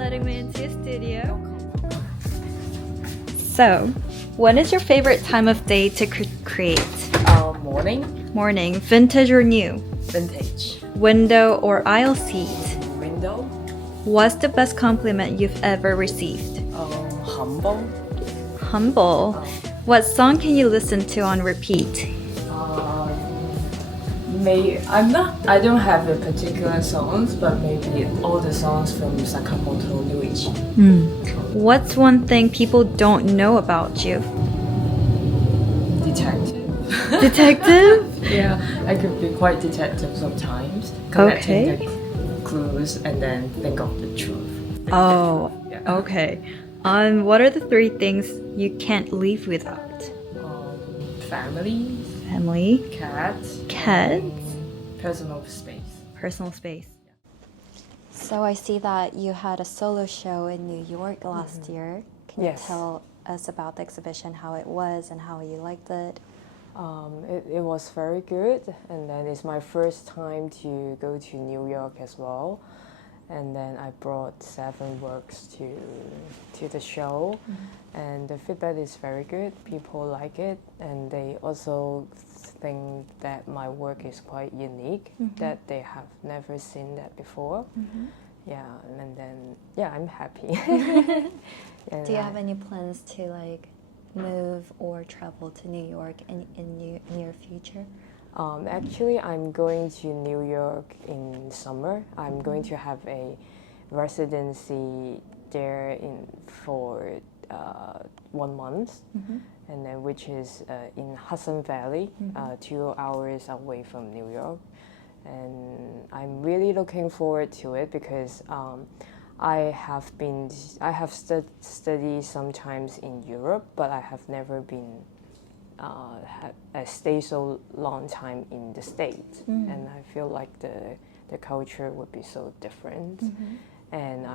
letting me into your studio. So, when is your favorite time of day to create? Morning. Morning, vintage or new? Vintage. Window or aisle seat? Window. What's the best compliment you've ever received? Humble. Humble. What song can you listen to on repeat? I don't have a particular songs, but maybe all the songs from Sakamoto Ryuichi. What's one thing people don't know about you? Detective. Detective? Yeah, I could be quite detective sometimes. Okay. Connecting the clues and then think of the truth. Oh, Yeah. okay. What are the 3 things you can't live without? Family, Family, cats, cats, personal space. personal space. So I see that you had a solo show in New York last year. Can you tell us about the exhibition, how it was and how you liked it? It was very good, and then it's my first time to go to New York as well. And then I brought 7 works to the show, and the feedback is very good. People like it, and they also think that my work is quite unique, that they have never seen that before. Yeah, and then I'm happy. Do you have any plans to move or travel to New York in near future? Actually, I'm going to New York in summer. I'm going to have a residency there for 1 month, and then which is in Hudson Valley, 2 hours away from New York. And I'm really looking forward to it because I have studied sometimes in Europe, but I have never been stay so long time in the States, and I feel like the culture would be so different. And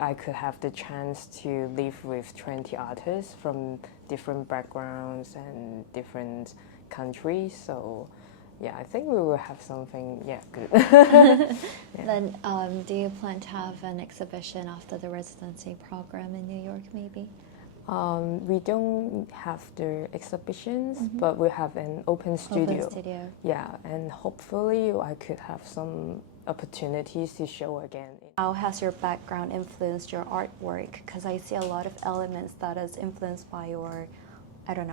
I could have the chance to live with 20 artists from different backgrounds and different countries. So yeah, I think we will have something good. Then do you plan to have an exhibition after the residency program in New York maybe? We don't have the exhibitions, but we have an open studio. Yeah, and hopefully I could have some opportunities to show again. How has your background influenced your artwork? Because I see a lot of elements that is influenced by your,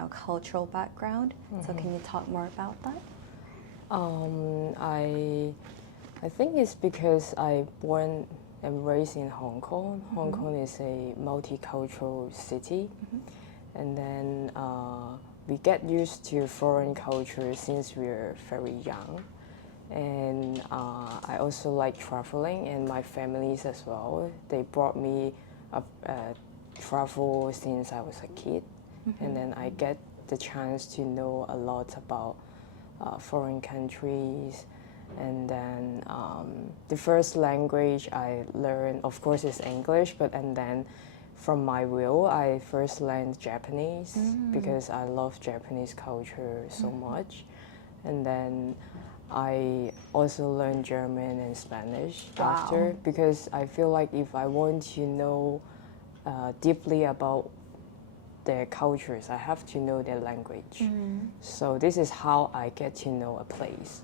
cultural background. So can you talk more about that? I think it's because I born and raised in Hong Kong. Hong Kong is a multicultural city, and then we get used to foreign culture since we're very young. And I also like traveling, and my families as well. They brought me up travel since I was a kid, and then I get the chance to know a lot about foreign countries. And then the first language I learned, of course, is English, and then from my will, I first learned Japanese because I love Japanese culture so much. And then I also learned German and Spanish after, because I feel like if I want to know deeply about their cultures, I have to know their language. So this is how I get to know a place.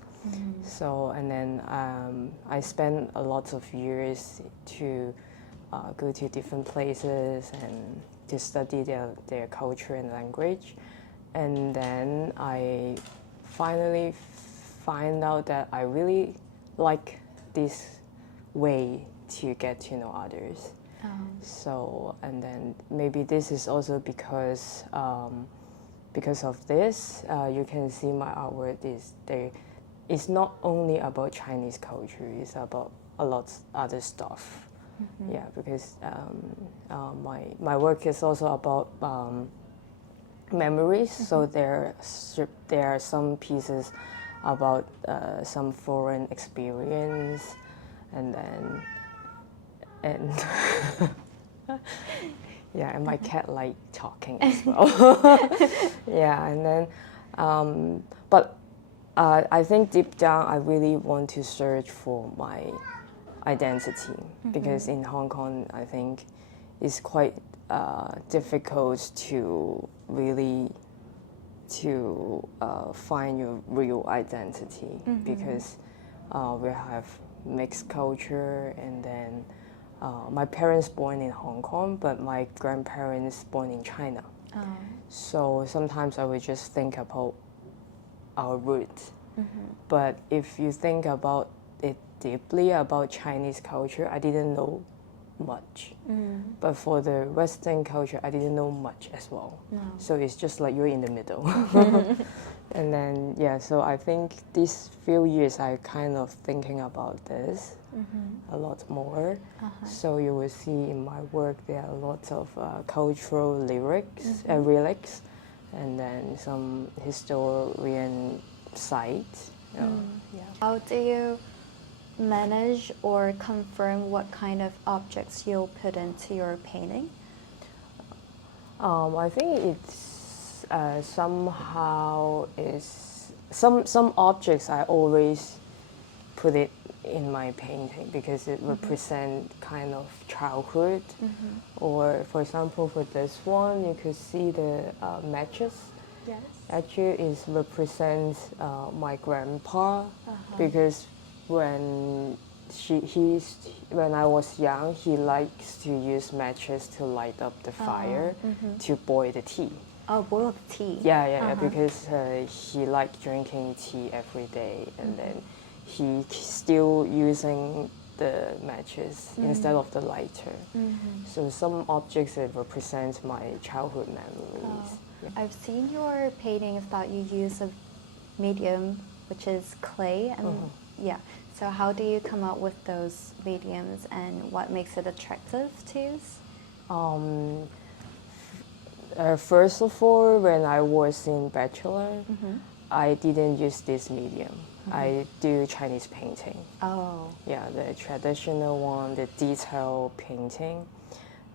So, and then I spent a lot of years to go to different places and to study their culture and language. And then I finally find out that I really like this way to get to know others. So, and then maybe this is also because of this, you can see my artwork it's not only about Chinese culture, it's about a lot of other stuff. Yeah, because my work is also about memories. So there are some pieces about some foreign experience, and yeah, and my cat like talking as well. Yeah, and then but I think deep down I really want to search for identity, because in Hong Kong, I think it's quite difficult to really find your real identity, because we have mixed culture, and then my parents born in Hong Kong, but my grandparents born in China. So sometimes I would just think about our roots. But if you think about it deeply, about Chinese culture, I didn't know much. But for the Western culture, I didn't know much as well. So it's just like you're in the middle. And then, yeah, so I think these few years I kind of thinking about this a lot more. So you will see in my work there are lots of cultural relics, and then some historian sites. How do you manage or confirm what kind of objects you'll put into your painting? I think it's somehow is some objects I always put it in my painting because it represent kind of childhood. Or for example, for this one, you could see the matches. Yes. Actually, it represents my grandpa, because when when I was young, he likes to use matches to light up the fire to boil the tea. Oh, boiled tea. Yeah, because he liked drinking tea every day, and then he still using the matches instead of the lighter. So some objects that represent my childhood memories. I've seen your paintings that you use a medium, which is clay, and so how do you come up with those mediums, and what makes it attractive to use? First of all, when I was in bachelor, I didn't use this medium. I do Chinese painting. Oh. Yeah, the traditional one, the detail painting,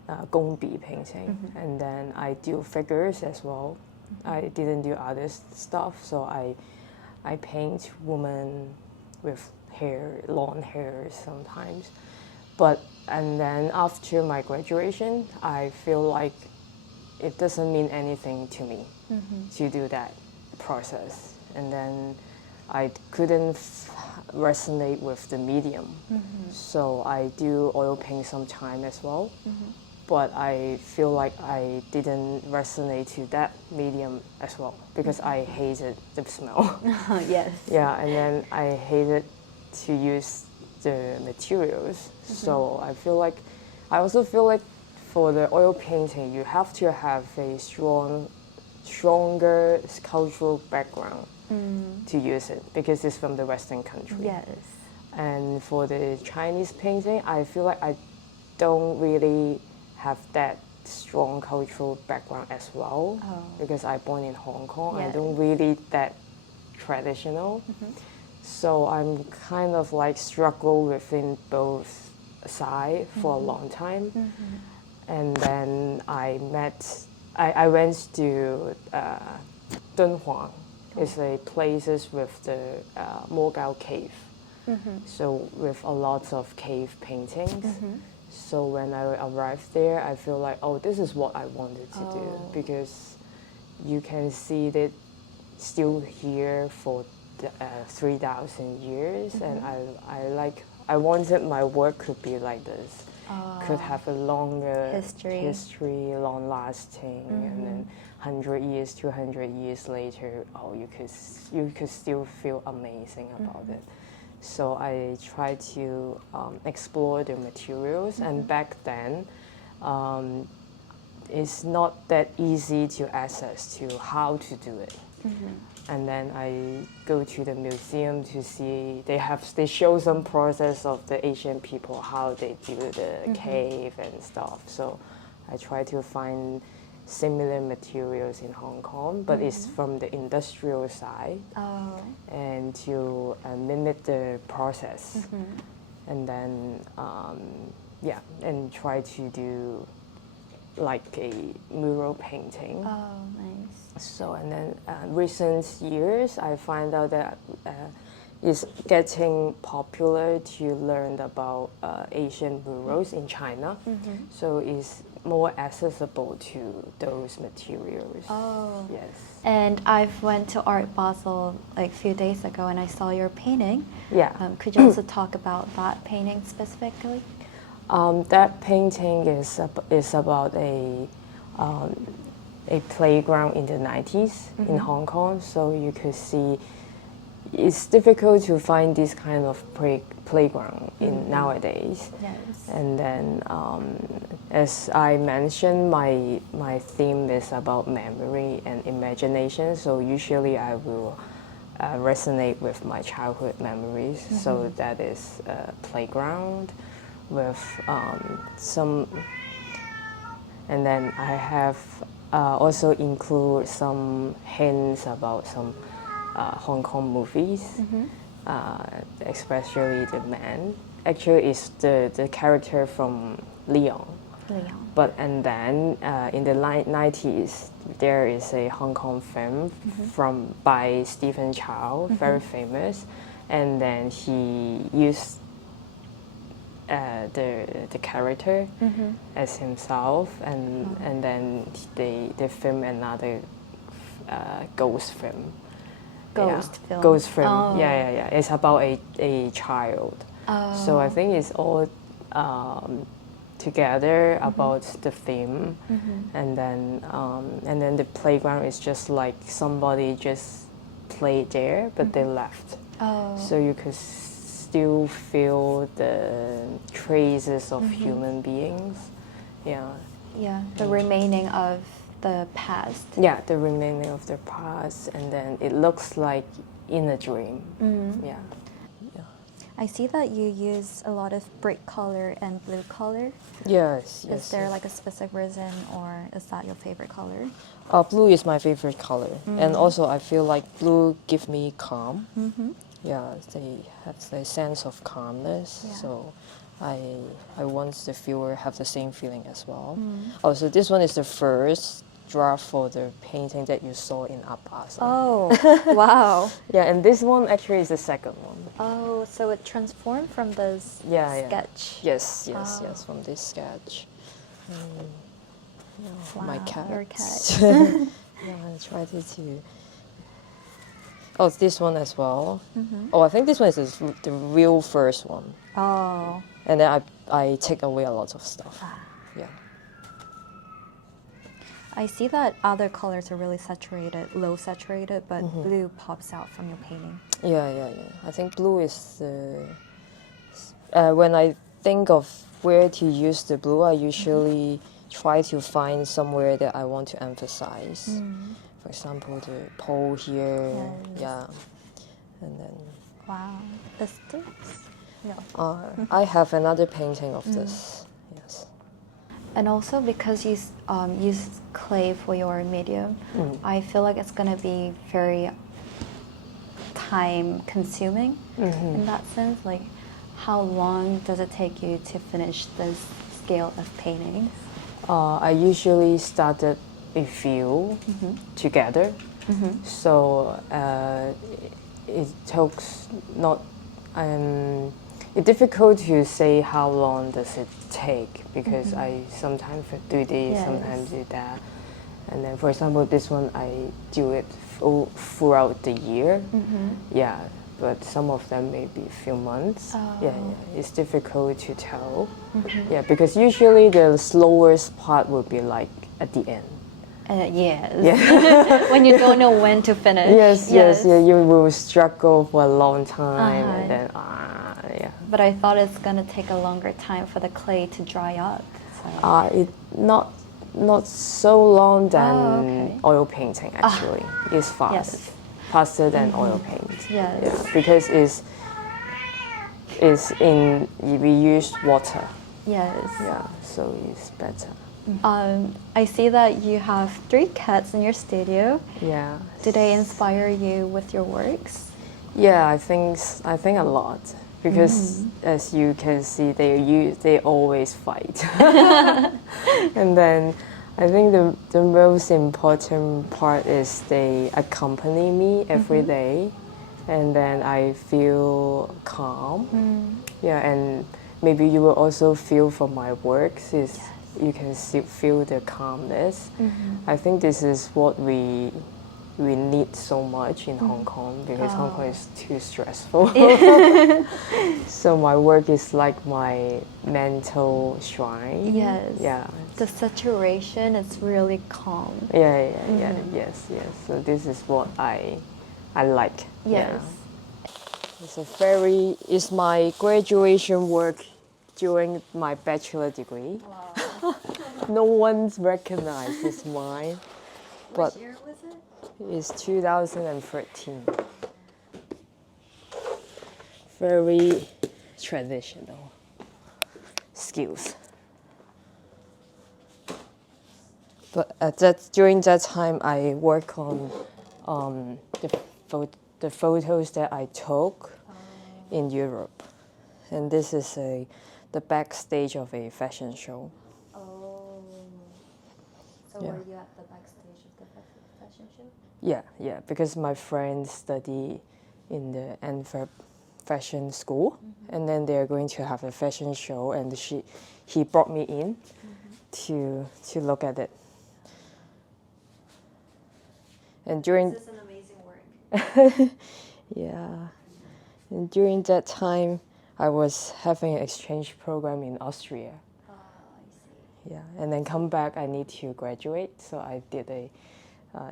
gongbi painting. And then I do figures as well. I didn't do other stuff, so I paint women with hair, long hair sometimes. And then after my graduation, I feel like it doesn't mean anything to me to do that process. And then I couldn't resonate with the medium. So I do oil paint sometime as well. But I feel like I didn't resonate to that medium as well, because I hated the smell. Yes. Yeah, and then I hated to use the materials. So I also feel like for the oil painting, you have to have a stronger cultural background to use it, because it's from the Western country. Yes. And for the Chinese painting, I feel like I don't really have that strong cultural background as well, because I born in Hong Kong. I don't really that traditional. So I'm kind of like struggle within both sides for a long time. And then I went to Dunhuang. It's a places with the Mogao cave. So with a lot of cave paintings. So when I arrived there, I feel like, oh, this is what I wanted to do, because you can see that still here for 3,000 years, and I wanted my work could be like this, could have a longer history, long lasting, and then 100 years, 200 years later, oh, you could still feel amazing about it. So I try to explore the materials, and back then, it's not that easy to access to how to do it. And then I go to the museum to see they show some process of the Asian people, how they do the cave and stuff. So I try to find similar materials in Hong Kong, but it's from the industrial side, and to mimic the process, and then and try to do like a mural painting. Oh, nice. So and then recent years, I find out that is getting popular to learn about Asian murals in China. So it's more accessible to those materials. Oh. Yes. And I've went to Art Basel like a few days ago and I saw your painting. Yeah. Could you also talk about that painting specifically? That painting is about a playground in the 90s in Hong Kong. So you could see it's difficult to find this kind of playground in nowadays. Yes. And then, as I mentioned, my theme is about memory and imagination. So usually I will resonate with my childhood memories. So that is a playground with some, and then I have also include some hints about some Hong Kong movies, especially the man. Actually, it's the character from Leon. Leon. But and then in the 90s, there is a Hong Kong film by Stephen Chow, very famous, and then he used the character as himself, and then they film another ghost film. Ghost film. Ghost film. Oh. Yeah. It's about a child. Oh. So I think it's all together about the theme, and then the playground is just like somebody just played there, but they left. Oh. So you could still feel the traces of human beings. Yeah. Yeah, the remaining of the past. Yeah, the remaining of the past, and then it looks like in a dream. Yeah. I see that you use a lot of brick color and blue color. Yes. Is there like a specific reason, or is that your favorite color? Blue is my favorite color, and also I feel like blue gives me calm. Yeah, they have the sense of calmness. Yeah. So I want the viewer have the same feeling as well. Also, this one is the first draft for the painting that you saw in Art Basel. Oh, wow. Yeah, and this one actually is the second one. Oh, so it transformed from this Yeah. sketch. Yes, Oh. from this sketch. Wow, My cat. your cat. Yeah, I tried to. Oh, this one as well. Oh, I think this one is the real first one. Oh. And then I take away a lot of stuff. Yeah. I see that other colors are really saturated, low saturated, but blue pops out from your painting. Yeah. I think blue is the. When I think of where to use the blue, I usually try to find somewhere that I want to emphasize. For example, the pole here. Yes. Yeah. And then. Wow. Is this? No. I have another painting of this. Yes. And also because you use clay for your medium, I feel like it's going to be very time consuming in that sense. Like, how long does it take you to finish this scale of paintings? I usually started a few together. So it takes not. It's difficult to say how long does it take because I sometimes do this, sometimes do that, and then for example this one I do it throughout the year. Yeah, but some of them maybe a few months. Yeah, it's difficult to tell. Yeah, because usually the slowest part will be like at the end. Yes. When you don't know when to finish. Yes. You will struggle for a long time, and then yeah. But I thought it's gonna take a longer time for the clay to dry up. So. It not so long than oil painting actually. It's fast, Yes. faster than oil paint. Yes. Yeah, because we use water. Yes. Yeah, so it's better. I see that you have 3 cats in your studio. Yeah. Do they inspire you with your works? Yeah, I think a lot because as you can see, they always fight, and then I think the most important part is they accompany me every day and then I feel calm. Yeah, and maybe you will also feel from my works is you can feel the calmness. I think this is what we need so much in Hong Kong because Hong Kong is too stressful. So my work is like my mental shrine. Yes. Yeah. The saturation is really calm. Yeah. Yes. So this is what I like. Yes. Yeah. It's my graduation work during my bachelor degree. Wow. No one's recognized it's mine. Which year was it? It's 2013. Very traditional skills. But during that time, I work on the photos that I took in Europe, and this is the backstage of a fashion show. Oh. So Yeah. were you at the backstage of the fashion show? Yeah, because my friends study in the Antwerp fashion school, and then they're going to have a fashion show, and he brought me in to look at it. And during This is an amazing work. yeah, and during that time, I was having an exchange program in Austria. Oh, I see. Yeah, and then come back, I need to graduate, so I did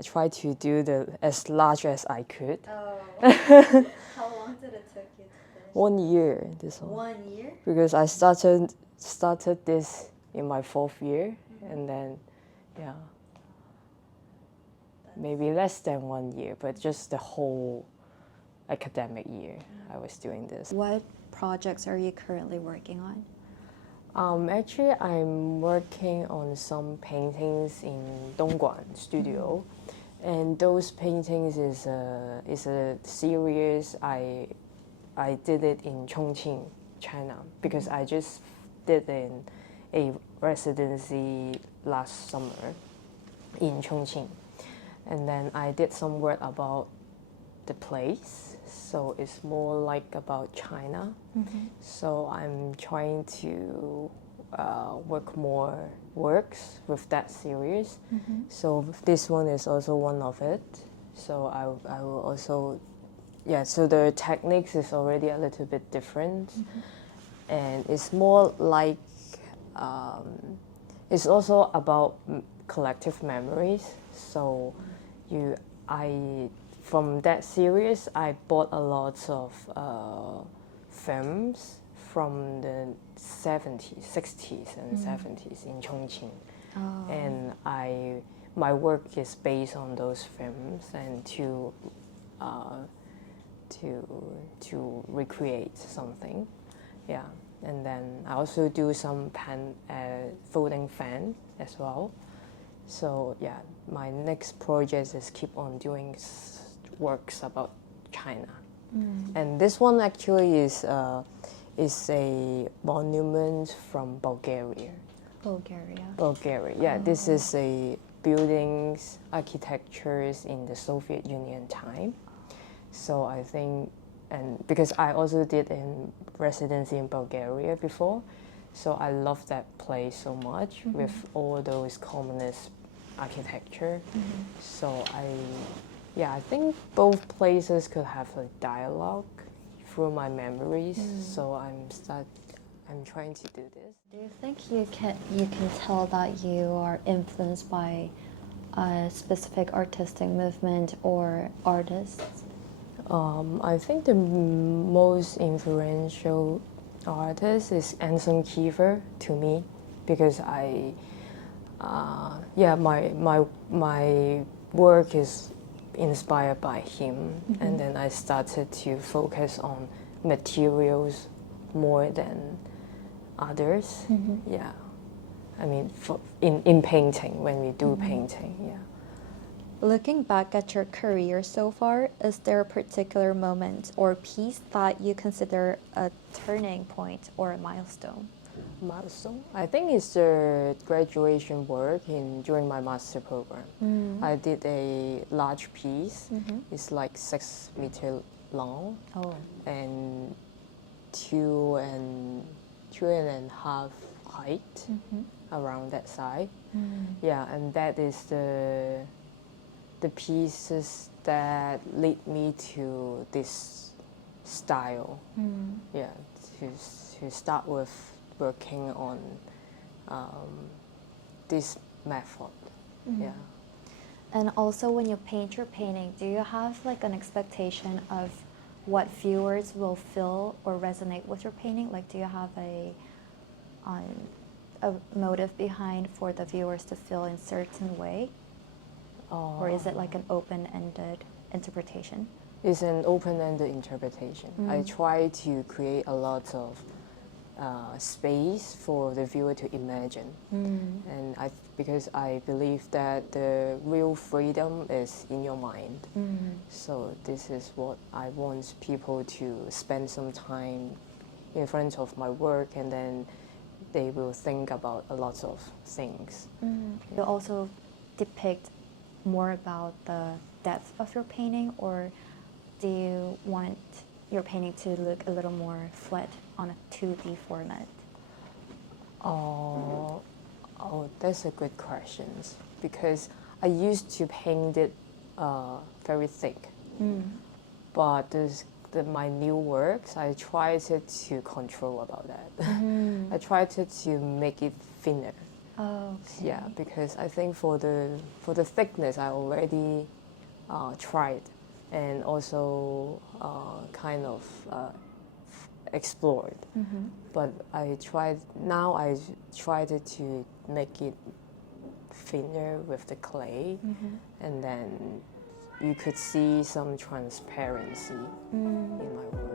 try to do as large as I could. Oh. How long did it take you to finish? 1 year, this one. 1 year? Because I started this in my 4th year, and then, yeah, maybe less than 1 year, but just the whole academic year I was doing this. What projects are you currently working on? Actually, I'm working on some paintings in Dongguan studio, and those paintings is a series I did it in Chongqing, China, because I just did a residency last summer in Chongqing, and then I did some work about the place, so it's more like about China. So I'm trying to work more works with that series. So this one is also one of it. So I will also, yeah, so the techniques is already a little bit different, and it's more like it's also about collective memories. So from that series, I bought a lot of films from the 70s, 60s, and 70s in Chongqing, and my work is based on those films and to recreate something, yeah. And then I also do some folding fan as well. So yeah, my next project is keep on doing works about China. And this one actually is a monument from Bulgaria. Bulgaria, yeah. This is a buildings, architectures in the Soviet Union time. So I think, and because I also did a residency in Bulgaria before, so I love that place so much with all those communist architecture. So I think both places could have a dialogue through my memories. So I'm trying to do this. Do you think you can tell that you are influenced by a specific artistic movement or artists? I think the most influential artist is Anson Kiefer to me, because my work is inspired by him, and then I started to focus on materials more than others. Yeah, I mean, in painting, when we do painting, yeah. Looking back at your career so far, is there a particular moment or piece that you consider a turning point or a milestone? Milestone? I think it's the graduation work during my master program. I did a large piece. It's like 6 meter long Oh. and 2.5 height, around that side. Yeah, and that is the pieces that lead me to this style. Yeah, to start with working on this method. Yeah. And also, when you paint your painting, do you have like an expectation of what viewers will feel or resonate with your painting? Like, do you have a motive behind for the viewers to feel in a certain way? Or is it like an open-ended interpretation? It's an open-ended interpretation. I try to create a lot of space for the viewer to imagine, and because I believe that the real freedom is in your mind. So this is what I want people to spend some time in front of my work, and then they will think about a lot of things. You also depict more about the depth of your painting, or do you want your painting to look a little more flat on a 2D format? Oh, that's a good question, because I used to paint it very thick, but my new works, I tried to control about that. I tried to make it thinner. Oh, okay. Yeah, because I think for the thickness, I already tried, and also kind of explored. But I tried to make it thinner with the clay, and then you could see some transparency in my work.